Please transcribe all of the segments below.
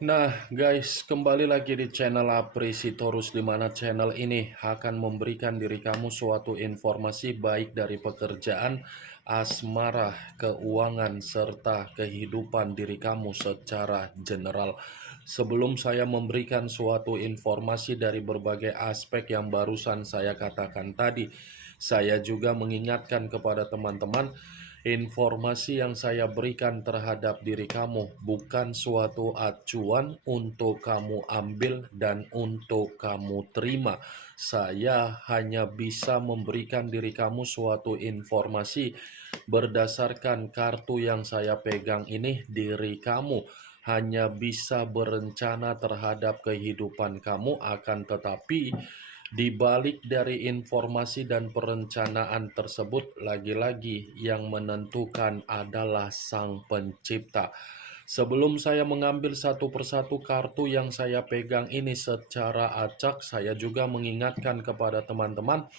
Nah guys, kembali lagi di channel Apresitorus, di mana channel ini akan memberikan diri kamu suatu informasi baik dari pekerjaan, asmara, keuangan, serta kehidupan diri kamu secara general. Sebelum saya memberikan suatu informasi dari berbagai aspek yang barusan saya katakan tadi, saya juga mengingatkan kepada teman-teman, informasi yang saya berikan terhadap diri kamu bukan suatu acuan untuk kamu ambil dan untuk kamu terima. Saya hanya bisa memberikan diri kamu suatu informasi berdasarkan kartu yang saya pegang ini. Diri kamu hanya bisa berencana terhadap kehidupan kamu, akan tetapi di balik dari informasi dan perencanaan tersebut, lagi-lagi yang menentukan adalah Sang Pencipta. Sebelum saya mengambil satu persatu kartu yang saya pegang ini secara acak, saya juga mengingatkan kepada teman-teman,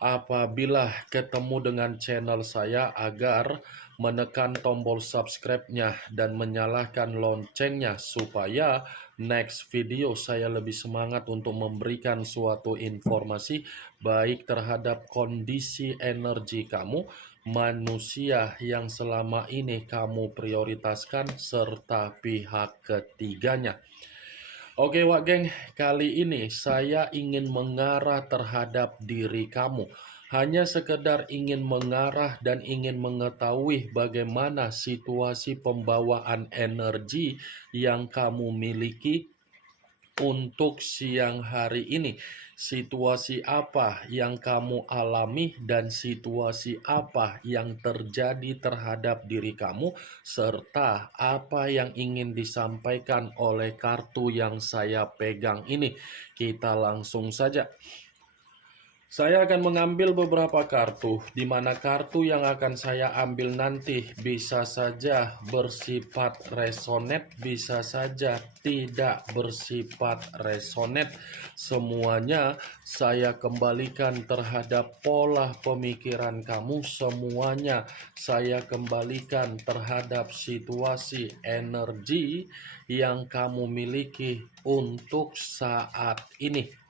apabila ketemu dengan channel saya, agar menekan tombol subscribe-nya dan menyalakan loncengnya supaya next video saya lebih semangat untuk memberikan suatu informasi baik terhadap kondisi energi kamu, manusia yang selama ini kamu prioritaskan, serta pihak ketiganya. Oke Wak Geng, kali ini saya ingin mengarah terhadap diri kamu. Hanya sekedar ingin mengarah dan ingin mengetahui bagaimana situasi pembawaan energi yang kamu miliki untuk siang hari ini. Situasi apa yang kamu alami dan situasi apa yang terjadi terhadap diri kamu, serta apa yang ingin disampaikan oleh kartu yang saya pegang ini. Kita langsung saja. Saya akan mengambil beberapa kartu, di mana kartu yang akan saya ambil nanti bisa saja bersifat resonet, bisa saja tidak bersifat resonet. Semuanya saya kembalikan terhadap pola pemikiran kamu, semuanya saya kembalikan terhadap situasi energi yang kamu miliki untuk saat ini.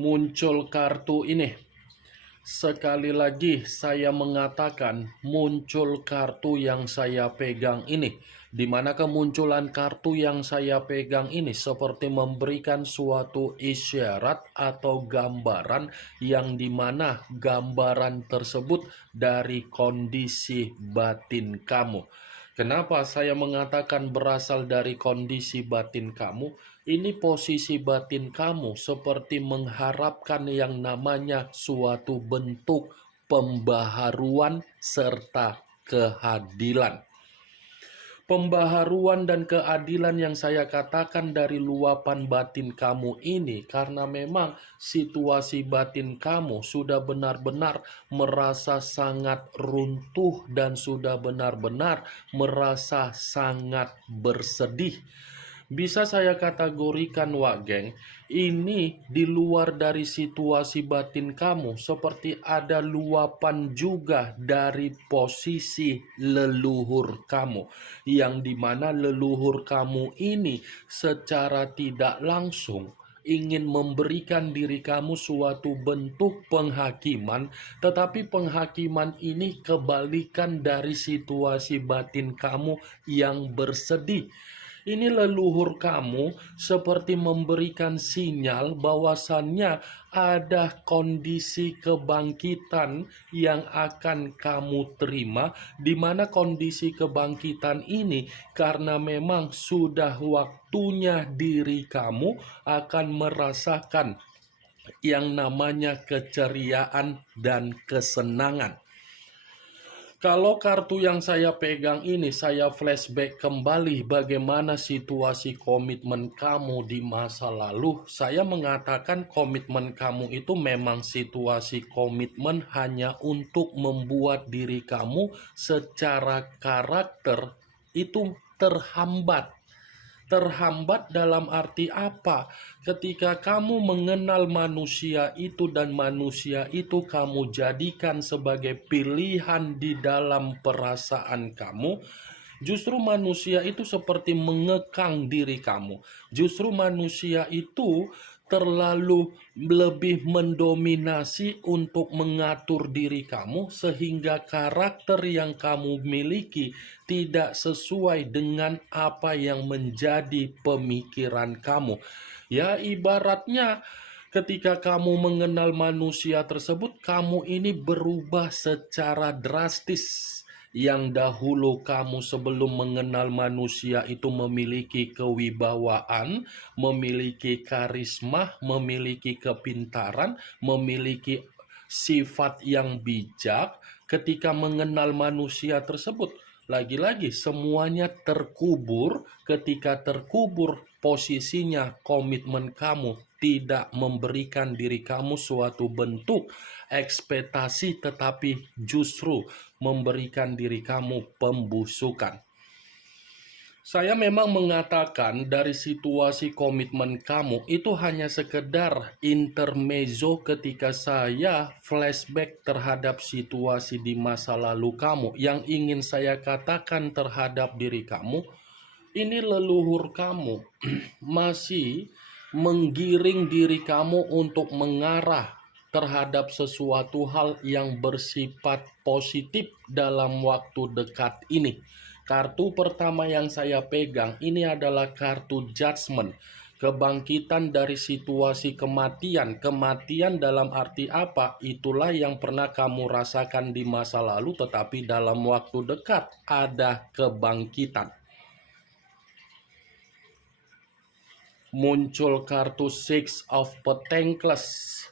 Muncul kartu ini. Sekali lagi saya mengatakan, muncul kartu yang saya pegang ini, di mana kemunculan kartu yang saya pegang ini seperti memberikan suatu isyarat atau gambaran, yang dimana gambaran tersebut dari kondisi batin kamu. Kenapa saya mengatakan berasal dari kondisi batin kamu? Ini posisi batin kamu seperti mengharapkan yang namanya suatu bentuk pembaharuan serta keadilan. Pembaharuan dan keadilan yang saya katakan dari luapan batin kamu ini, karena memang situasi batin kamu sudah benar-benar merasa sangat runtuh dan sudah benar-benar merasa sangat bersedih. Bisa saya kategorikan Wak Geng, ini di luar dari situasi batin kamu, seperti ada luapan juga dari posisi leluhur kamu, yang dimana leluhur kamu ini secara tidak langsung ingin memberikan diri kamu suatu bentuk penghakiman, tetapi penghakiman ini kebalikan dari situasi batin kamu yang bersedih. Ini leluhur kamu seperti memberikan sinyal bahwasannya ada kondisi kebangkitan yang akan kamu terima, di mana kondisi kebangkitan ini karena memang sudah waktunya diri kamu akan merasakan yang namanya keceriaan dan kesenangan. Kalau kartu yang saya pegang ini, saya flashback kembali bagaimana situasi komitmen kamu di masa lalu. Saya mengatakan komitmen kamu itu memang situasi komitmen hanya untuk membuat diri kamu secara karakter itu terhambat. Terhambat dalam arti apa? Ketika kamu mengenal manusia itu dan manusia itu kamu jadikan sebagai pilihan di dalam perasaan kamu, justru manusia itu seperti mengekang diri kamu. Justru manusia itu terlalu lebih mendominasi untuk mengatur diri kamu sehingga karakter yang kamu miliki tidak sesuai dengan apa yang menjadi pemikiran kamu. Ya, ibaratnya ketika kamu mengenal manusia tersebut, kamu ini berubah secara drastis. Yang dahulu kamu sebelum mengenal manusia itu memiliki kewibawaan, memiliki karisma, memiliki kepintaran, memiliki sifat yang bijak. Ketika mengenal manusia tersebut, lagi-lagi semuanya terkubur. Ketika terkubur, posisinya komitmen kamu tidak memberikan diri kamu suatu bentuk ekspektasi, tetapi justru memberikan diri kamu pembusukan. Saya memang mengatakan dari situasi komitmen kamu itu hanya sekedar intermezzo ketika saya flashback terhadap situasi di masa lalu kamu. Yang ingin saya katakan terhadap diri kamu, ini leluhur kamu masih menggiring diri kamu untuk mengarah terhadap sesuatu hal yang bersifat positif dalam waktu dekat ini. Kartu pertama yang saya pegang ini adalah kartu judgment. Kebangkitan dari situasi kematian. Kematian dalam arti apa? Itulah yang pernah kamu rasakan di masa lalu, tetapi dalam waktu dekat ada kebangkitan. Muncul kartu Six of Pentacles,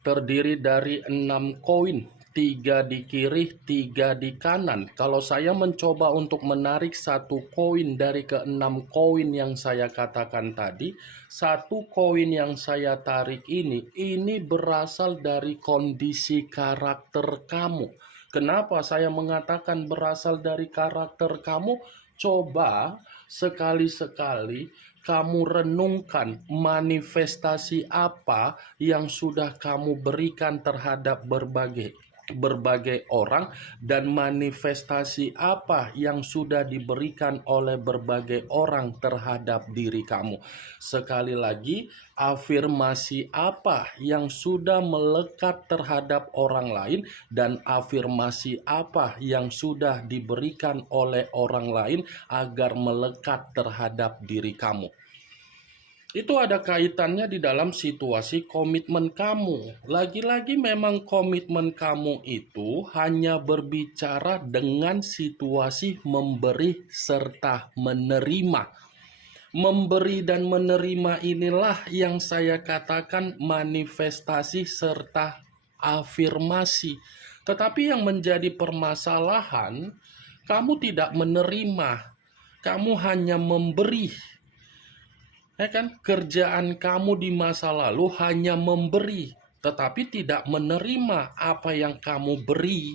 terdiri dari 6 koin, 3 di kiri, 3 di kanan. Kalau saya mencoba untuk menarik satu koin dari ke-6 koin yang saya katakan tadi, satu koin yang saya tarik ini berasal dari kondisi karakter kamu. Kenapa saya mengatakan berasal dari karakter kamu? Coba sekali-sekali kamu renungkan manifestasi apa yang sudah kamu berikan terhadap berbagai orang, dan manifestasi apa yang sudah diberikan oleh berbagai orang terhadap diri kamu. Sekali lagi, afirmasi apa yang sudah melekat terhadap orang lain dan afirmasi apa yang sudah diberikan oleh orang lain agar melekat terhadap diri kamu. Itu ada kaitannya di dalam situasi komitmen kamu. Lagi-lagi memang komitmen kamu itu hanya berbicara dengan situasi memberi serta menerima. Memberi dan menerima inilah yang saya katakan manifestasi serta afirmasi. Tetapi yang menjadi permasalahan, kamu tidak menerima, kamu hanya memberi. Ya kan? Kerjaan kamu di masa lalu hanya memberi, tetapi tidak menerima apa yang kamu beri.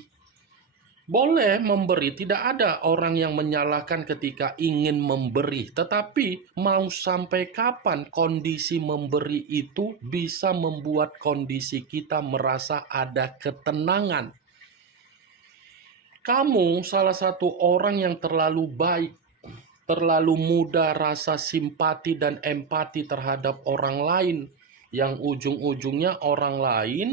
Boleh memberi, tidak ada orang yang menyalahkan ketika ingin memberi, tetapi mau sampai kapan kondisi memberi itu bisa membuat kondisi kita merasa ada ketenangan. Kamu salah satu orang yang terlalu baik, terlalu mudah rasa simpati dan empati terhadap orang lain, yang ujung-ujungnya orang lain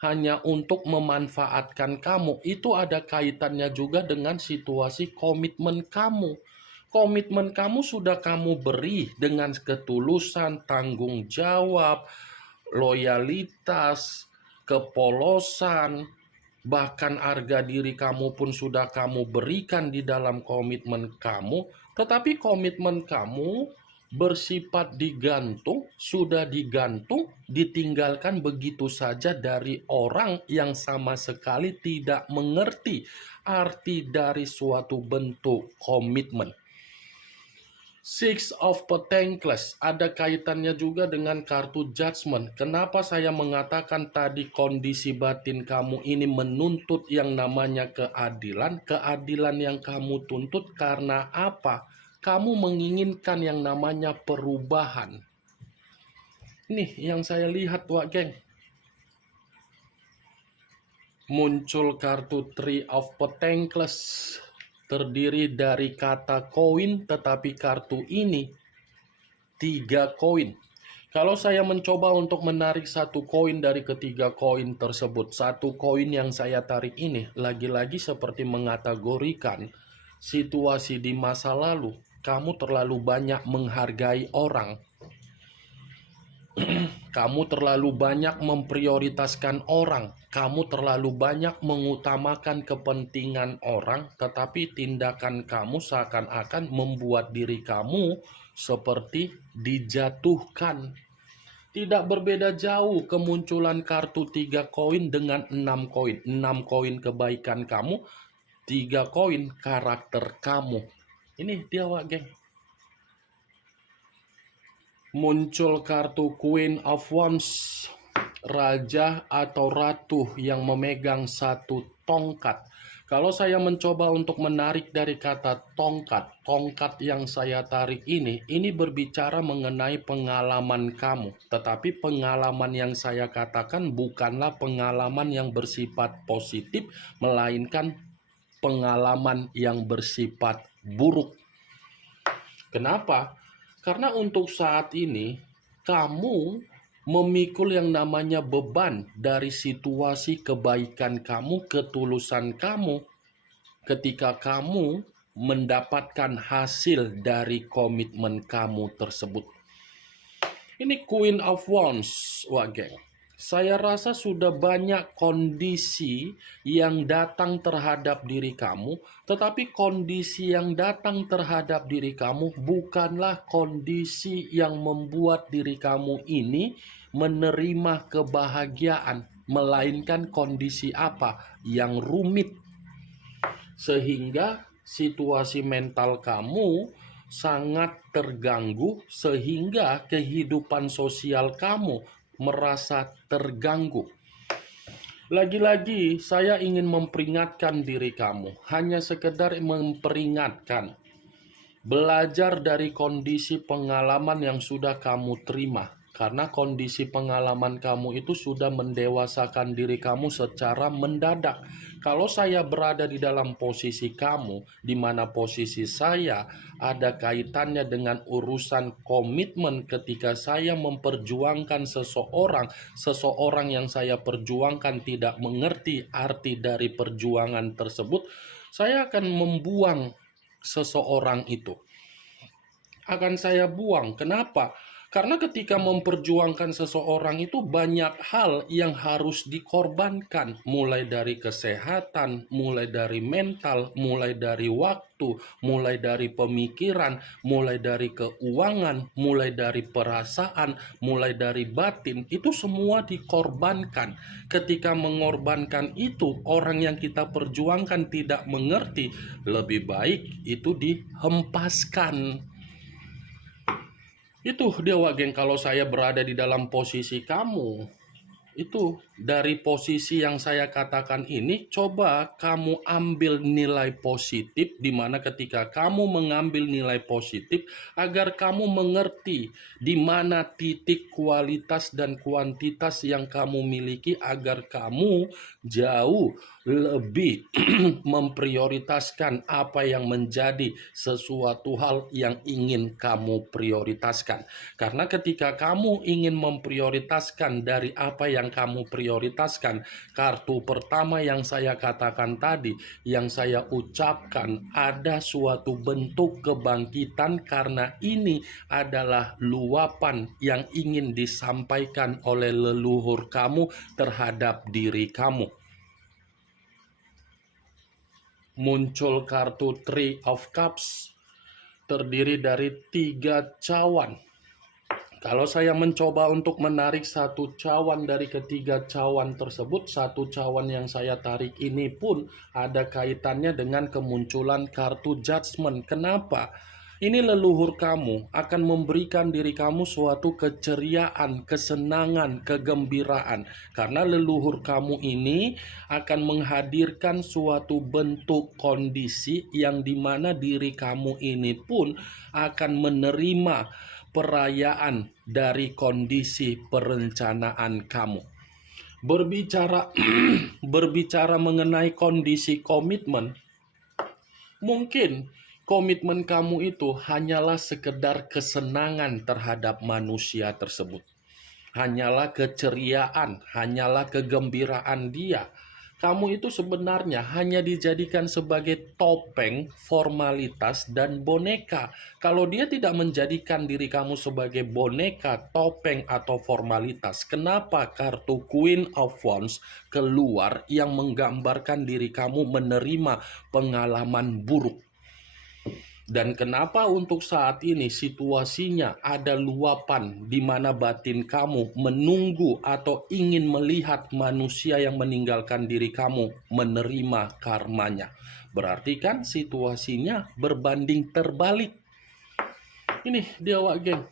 hanya untuk memanfaatkan kamu. Itu ada kaitannya juga dengan situasi komitmen kamu. Komitmen kamu sudah kamu beri dengan ketulusan, tanggung jawab, loyalitas, kepolosan, bahkan harga diri kamu pun sudah kamu berikan di dalam komitmen kamu. Tetapi komitmen kamu bersifat digantung, sudah digantung, ditinggalkan begitu saja dari orang yang sama sekali tidak mengerti arti dari suatu bentuk komitmen. Six of Pentacles ada kaitannya juga dengan kartu Judgment. Kenapa saya mengatakan tadi kondisi batin kamu ini menuntut yang namanya keadilan? Keadilan yang kamu tuntut karena apa? Kamu menginginkan yang namanya perubahan. Nih yang saya lihat, Wak Geng. Muncul kartu Three of Pentacles. Terdiri dari kata koin, tetapi kartu ini 3 koin. Kalau saya mencoba untuk menarik satu koin dari ketiga koin tersebut, satu koin yang saya tarik ini lagi-lagi seperti mengategorikan situasi di masa lalu. Kamu terlalu banyak menghargai orang. Kamu terlalu banyak memprioritaskan orang. Kamu terlalu banyak mengutamakan kepentingan orang, tetapi tindakan kamu seakan-akan membuat diri kamu seperti dijatuhkan. Tidak berbeda jauh kemunculan kartu 3 koin dengan 6 koin. 6 koin kebaikan kamu, 3 koin karakter kamu. Ini dia, Wak Geng. Muncul kartu Queen of Wands, raja atau ratu yang memegang satu tongkat. Kalau saya mencoba untuk menarik dari kata tongkat, tongkat yang saya tarik ini berbicara mengenai pengalaman kamu. Tetapi pengalaman yang saya katakan bukanlah pengalaman yang bersifat positif, melainkan pengalaman yang bersifat buruk. Kenapa? Karena untuk saat ini, kamu memikul yang namanya beban dari situasi kebaikan kamu, ketulusan kamu, ketika kamu mendapatkan hasil dari komitmen kamu tersebut. Ini Queen of Wands, Wak Geng. Saya rasa sudah banyak kondisi yang datang terhadap diri kamu, tetapi kondisi yang datang terhadap diri kamu bukanlah kondisi yang membuat diri kamu ini menerima kebahagiaan, melainkan kondisi apa yang rumit, sehingga situasi mental kamu sangat terganggu, sehingga kehidupan sosial kamu merasa terganggu. Lagi-lagi saya ingin memperingatkan diri kamu, hanya sekedar memperingatkan. Belajar dari kondisi pengalaman yang sudah kamu terima, karena kondisi pengalaman kamu itu sudah mendewasakan diri kamu secara mendadak. Kalau saya berada di dalam posisi kamu, di mana posisi saya ada kaitannya dengan urusan komitmen ketika saya memperjuangkan seseorang yang saya perjuangkan tidak mengerti arti dari perjuangan tersebut, saya akan membuang seseorang itu. Akan saya buang. Kenapa? Karena ketika memperjuangkan seseorang itu banyak hal yang harus dikorbankan. Mulai dari kesehatan, mulai dari mental, mulai dari waktu, mulai dari pemikiran, mulai dari keuangan, mulai dari perasaan, mulai dari batin. Itu semua dikorbankan. Ketika mengorbankan itu, orang yang kita perjuangkan tidak mengerti. Lebih baik itu dihempaskan. Itu dia, Wak Geng, kalau saya berada di dalam posisi kamu, itu dari posisi yang saya katakan ini, coba kamu ambil nilai positif, di mana ketika kamu mengambil nilai positif, agar kamu mengerti di mana titik kualitas dan kuantitas yang kamu miliki, agar kamu jauh lebih memprioritaskan apa yang menjadi sesuatu hal yang ingin kamu prioritaskan. Karena ketika kamu ingin memprioritaskan dari apa yang kamu prioritaskan, kartu pertama yang saya katakan tadi, yang saya ucapkan, ada suatu bentuk kebangkitan karena ini adalah luapan yang ingin disampaikan oleh leluhur kamu terhadap diri kamu. Muncul kartu Three of Cups, terdiri dari 3 cawan. Kalau saya mencoba untuk menarik satu cawan dari ketiga cawan tersebut, satu cawan yang saya tarik ini pun ada kaitannya dengan kemunculan kartu judgment. Kenapa? Ini leluhur kamu akan memberikan diri kamu suatu keceriaan, kesenangan, kegembiraan. Karena leluhur kamu ini akan menghadirkan suatu bentuk kondisi yang dimana diri kamu ini pun akan menerima perayaan dari kondisi perencanaan kamu. Berbicara berbicara mengenai kondisi komitmen, mungkin komitmen kamu itu hanyalah sekedar kesenangan terhadap manusia tersebut. Hanyalah keceriaan, hanyalah kegembiraan dia. Kamu itu sebenarnya hanya dijadikan sebagai topeng, formalitas, dan boneka. Kalau dia tidak menjadikan diri kamu sebagai boneka, topeng, atau formalitas, kenapa kartu Queen of Wands keluar yang menggambarkan diri kamu menerima pengalaman buruk? Dan kenapa untuk saat ini situasinya ada luapan di mana batin kamu menunggu atau ingin melihat manusia yang meninggalkan diri kamu menerima karmanya? Berarti kan situasinya berbanding terbalik. Ini dia wak geng.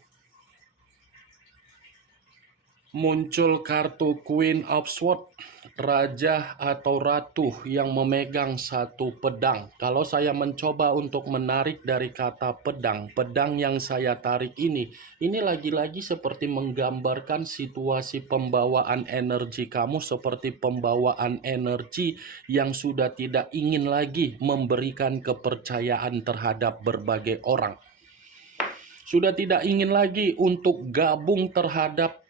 Muncul kartu Queen of Swords, raja atau ratu yang memegang satu pedang. Kalau saya mencoba untuk menarik dari kata pedang, pedang yang saya tarik ini lagi-lagi seperti menggambarkan situasi pembawaan energi kamu, seperti pembawaan energi yang sudah tidak ingin lagi memberikan kepercayaan terhadap berbagai orang. Sudah tidak ingin lagi untuk gabung terhadap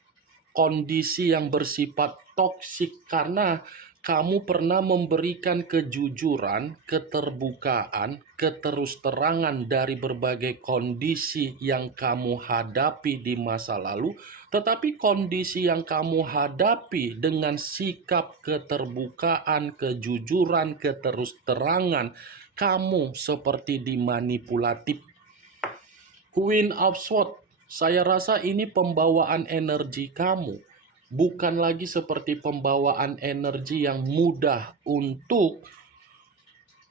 kondisi yang bersifat toksik karena kamu pernah memberikan kejujuran, keterbukaan, keterus-terangan dari berbagai kondisi yang kamu hadapi di masa lalu, tetapi kondisi yang kamu hadapi dengan sikap keterbukaan, kejujuran, keterus-terangan, kamu seperti dimanipulatif. Queen of Swords, saya rasa ini pembawaan energi kamu. Bukan lagi seperti pembawaan energi yang mudah untuk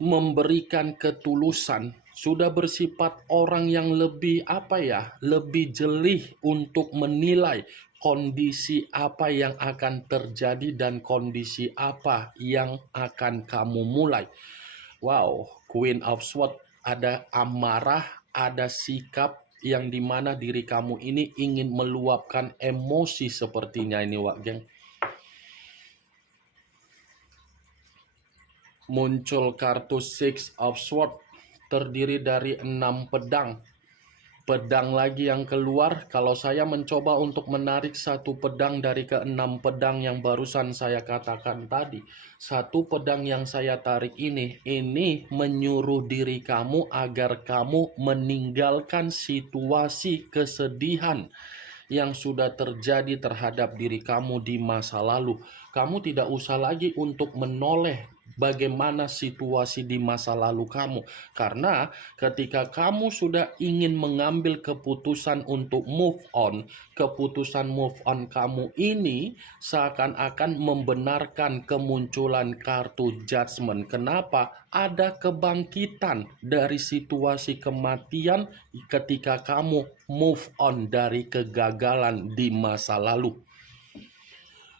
memberikan ketulusan. Sudah bersifat orang yang lebih lebih jeli untuk menilai kondisi apa yang akan terjadi dan kondisi apa yang akan kamu mulai. Wow, Queen of Swords, ada amarah, ada sikap yang dimana diri kamu ini ingin meluapkan emosi sepertinya ini wak geng. Muncul kartu Six of Swords, terdiri dari 6 pedang. Pedang lagi yang keluar. Kalau saya mencoba untuk menarik satu pedang dari ke-6 pedang yang barusan saya katakan tadi, satu pedang yang saya tarik ini menyuruh diri kamu agar kamu meninggalkan situasi kesedihan yang sudah terjadi terhadap diri kamu di masa lalu. Kamu tidak usah lagi untuk menoleh bagaimana situasi di masa lalu kamu, karena ketika kamu sudah ingin mengambil keputusan untuk move on, keputusan move on kamu ini seakan-akan membenarkan kemunculan kartu judgment. Kenapa? Ada kebangkitan dari situasi kematian ketika kamu move on dari kegagalan di masa lalu.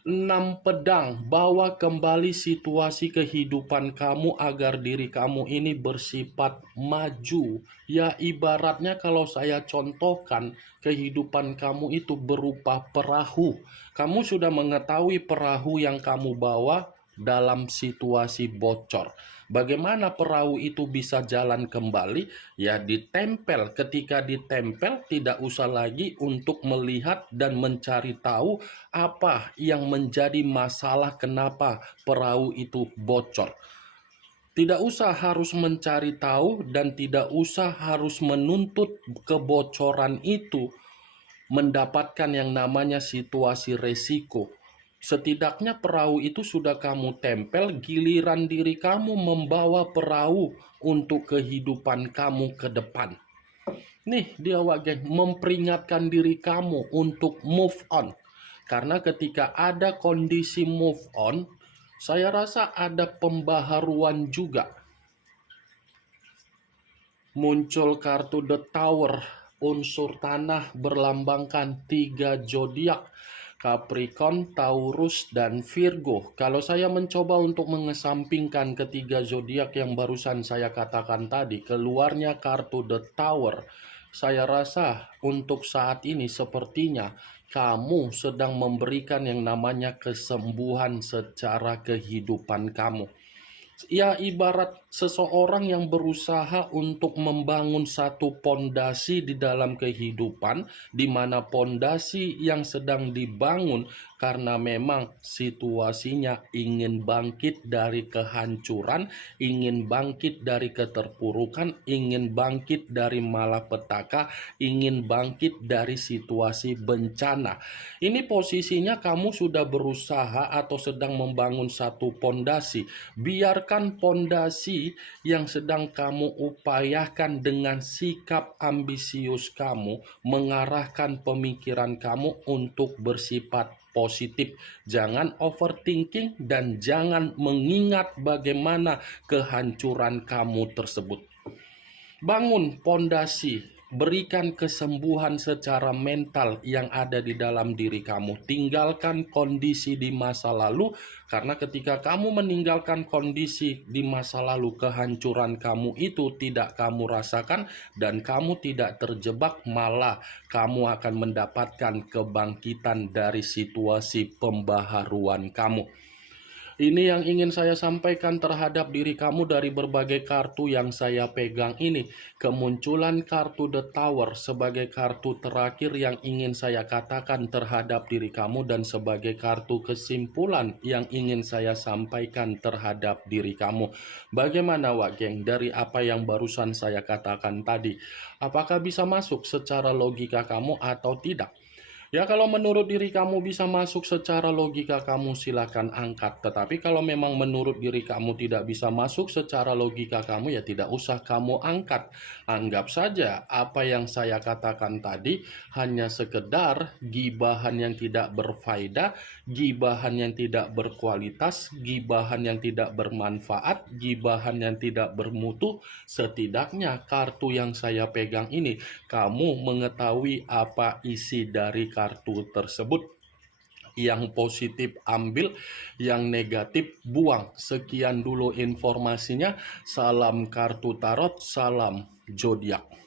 6 pedang, bawa kembali situasi kehidupan kamu agar diri kamu ini bersifat maju. Ya ibaratnya kalau saya contohkan, kehidupan kamu itu berupa perahu. Kamu sudah mengetahui perahu yang kamu bawa dalam situasi bocor. Bagaimana perahu itu bisa jalan kembali? Ya ditempel. Ketika ditempel, tidak usah lagi untuk melihat dan mencari tahu apa yang menjadi masalah kenapa perahu itu bocor. Tidak usah harus mencari tahu dan tidak usah harus menuntut kebocoran itu mendapatkan yang namanya situasi resiko. Setidaknya perahu itu sudah kamu tempel, giliran diri kamu membawa perahu untuk kehidupan kamu ke depan. Nih dia geng, memperingatkan diri kamu untuk move on. Karena ketika ada kondisi move on, saya rasa ada pembaharuan juga. Muncul kartu The Tower, unsur tanah berlambangkan 3 zodiak, Capricorn, Taurus, dan Virgo. Kalau saya mencoba untuk mengesampingkan ketiga zodiak yang barusan saya katakan tadi, keluarnya kartu The Tower. Saya rasa untuk saat ini sepertinya kamu sedang memberikan yang namanya kesembuhan secara kehidupan kamu. Ya, ibarat seseorang yang berusaha untuk membangun satu pondasi di dalam kehidupan, di mana pondasi yang sedang dibangun karena memang situasinya ingin bangkit dari kehancuran, ingin bangkit dari keterpurukan, ingin bangkit dari malapetaka, ingin bangkit dari situasi bencana. Ini posisinya kamu sudah berusaha atau sedang membangun satu pondasi. Biarkan pondasi yang sedang kamu upayakan dengan sikap ambisius kamu mengarahkan pemikiran kamu untuk bersifat positif. Jangan overthinking dan jangan mengingat bagaimana kehancuran kamu tersebut. Bangun pondasi, berikan kesembuhan secara mental yang ada di dalam diri kamu. Tinggalkan kondisi di masa lalu, karena ketika kamu meninggalkan kondisi di masa lalu, kehancuran kamu itu tidak kamu rasakan dan kamu tidak terjebak, malah kamu akan mendapatkan kebangkitan dari situasi pembaharuan kamu. Ini yang ingin saya sampaikan terhadap diri kamu dari berbagai kartu yang saya pegang ini. Kemunculan kartu The Tower sebagai kartu terakhir yang ingin saya katakan terhadap diri kamu dan sebagai kartu kesimpulan yang ingin saya sampaikan terhadap diri kamu. Bagaimana geng dari apa yang barusan saya katakan tadi? Apakah bisa masuk secara logika kamu atau tidak? Ya, kalau menurut diri kamu bisa masuk secara logika, kamu silakan angkat. Tetapi kalau memang menurut diri kamu tidak bisa masuk secara logika kamu, ya tidak usah kamu angkat. Anggap saja apa yang saya katakan tadi hanya sekedar gibahan yang tidak berfaedah, gibahan yang tidak berkualitas, gibahan yang tidak bermanfaat, gibahan yang tidak bermutu. Setidaknya kartu yang saya pegang ini, kamu mengetahui apa isi dari kartu tersebut. Yang positif ambil, yang negatif buang. Sekian dulu informasinya. Salam kartu tarot, salam zodiak.